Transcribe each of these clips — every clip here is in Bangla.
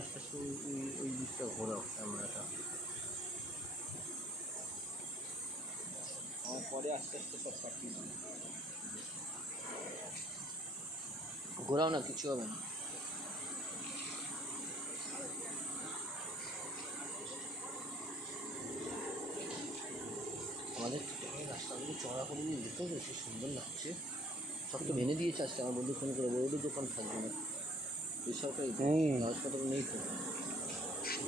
আস্তে আস্তে ওই দিকটা ঘোরাও ক্যামেরাটা, আমার পরে আস্তে আস্তে সব কাটিয়ে দিই। ঘোরাও না, কিছু হবে না। আমাদের রাস্তাগুলো চড়া করে দিয়ে যেতেও বেশি সুন্দর লাগছে। সব তো ভেঙে দিয়েছে আজকে আমার বন্ধু ফোন করে, বড়দের দোকান থাকবে না, বেসরকারি হাসপাতাল নেই তো,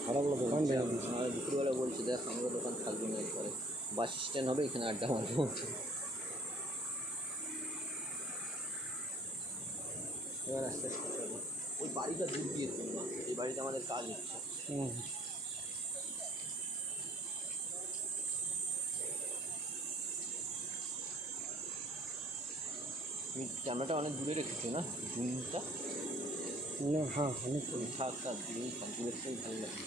খারাপ লাগে দোকান ভেঙে দিয়েছে। আর দুপুরবেলা বলছে দেখ আমাদের দোকান থাকবে না, এরপরে বাস স্ট্যান্ড হবে, এখানে আড্ডা মারবো। এবার আস্তে আস্তে চলো, ওই বাড়িটা দূর দিয়ে তুলবো, এই বাড়িতে আমাদের কাজ হচ্ছে। তুমি ক্যামেরাটা অনেক দূরে রেখেছো না, জুমটা? না, হ্যাঁ অনেক থাক থাক, দূরেই থাক, দূরের থেকেই ভালো লাগে।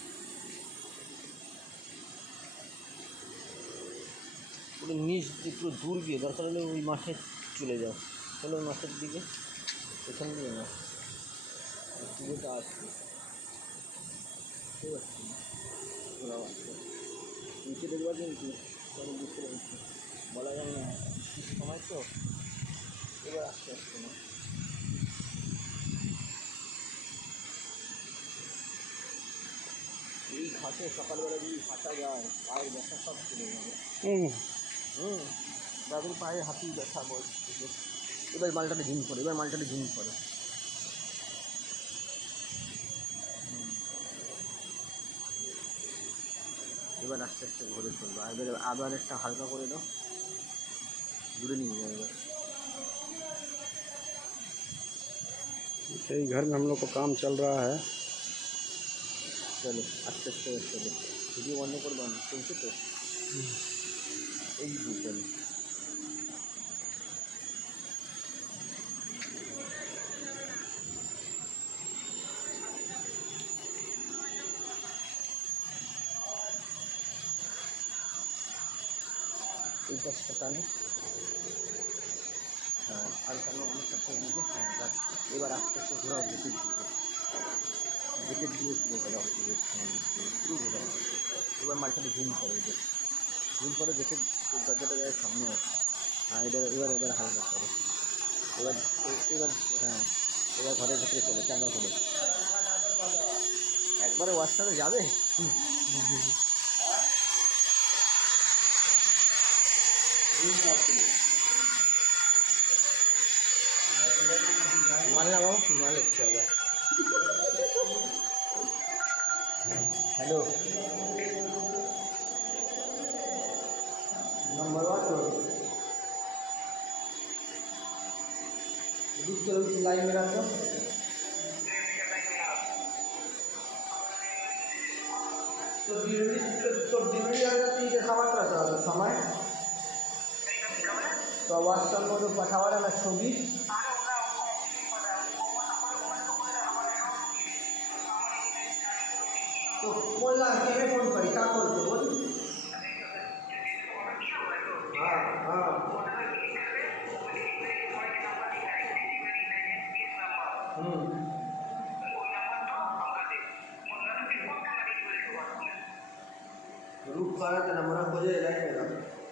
পুরো নিচ দিয়ে পুরো দূর দিয়ে, দরকার হলে ওই মাঠে চলে যাও, চলো ওই মাঠের দিকে, এখান দিয়ে না, পুরোটা আসবে, বুঝতে পারছি না ওরা আসবে নিচে দেখবার কিন্তু অনেক বুঝতে পারছি, বলা যায় না, বৃষ্টির সময় তো, এবার আস্তে আস্তে না। এই ঘাসে সকালবেলা যদি হাঁটা যায়, পায়ের ব্যথা সব চলে যাবে। দাদুর পায়ে হাঁটুই ব্যথা বলছে। এবার মালটাতে ঝুম করে, এবার মালটাতে ঝুম করে। এবার আস্তে আস্তে ঘুরে চলবে, আবার একটা হালকা করে দাও, ঘুরে নিয়ে যাও এবার। यही घर में हम लोग को काम चल रहा है। চলো আস্তে আস্তে চলো, ভিডিও বন্ধ করবো না, চলছে তো, এই চলো। এই পাশটা টানো, হ্যাঁ আর টানো অনেকটা করে দিবে, হ্যাঁ বাস। এবার আস্তে আস্তে ঘোরাও গেটের দিকে, গেটের দিকে পুরো ঘোরাও, পুরো ঘোরাও। এবার মালটাকে ঝুম করে, ঝুম করে গেটের দরজাটা যায় সামনে আছে, হ্যাঁ এবার এবার হালকা করে, এবার এবার হ্যাঁ, এবার ঘরের ভেতরে চলে, কেন করে একবারে ওয়াশরুমে যাবে। মাল না বাবু, মাল একটু হবে। হ্যালো नंबर लाइन में रखो, तो डिलीवरी आएगा 3 समय, तो व्हाट्सएप में जो पठावा ना छवि, तो बोलना केने फोन करी क्या करते बोल। हाँ हाँ रूप का नंबर खोजे लाइन में